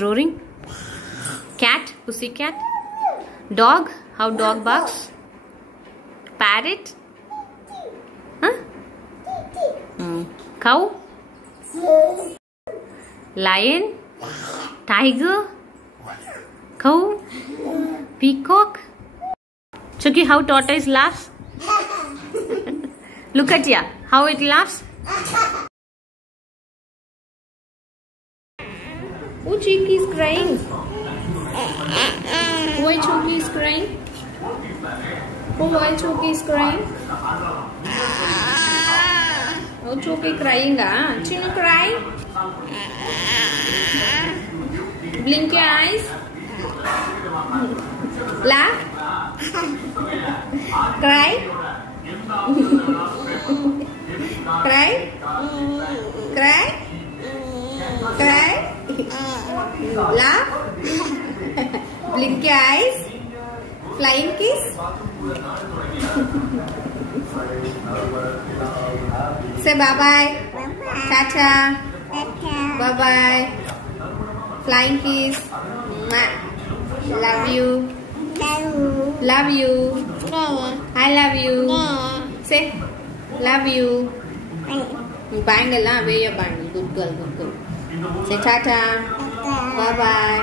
Roaring. Cat, pussy cat. Dog, how dog barks. Parrot. Huh? Cow. Lion. Tiger. Cow. Peacock. Chucky, how tortoise laughs. Look at ya, how it laughs. Oh, Chucky is crying. Why Chucky is crying? Oh, why Chucky is crying? Oh, Chucky crying, ah? Chinu cry? Blink your eyes. Laugh. Cry. Cry. Cry. Cry. Laugh. Blink your eyes. Flying kiss. Say bye bye. Ta-ta. Bye bye. Flying kiss. Love you. Love you. I love you. Say love you. Bangle lah, wear your bangle. Good girl, good girl. Say ta-ta. Bye bye.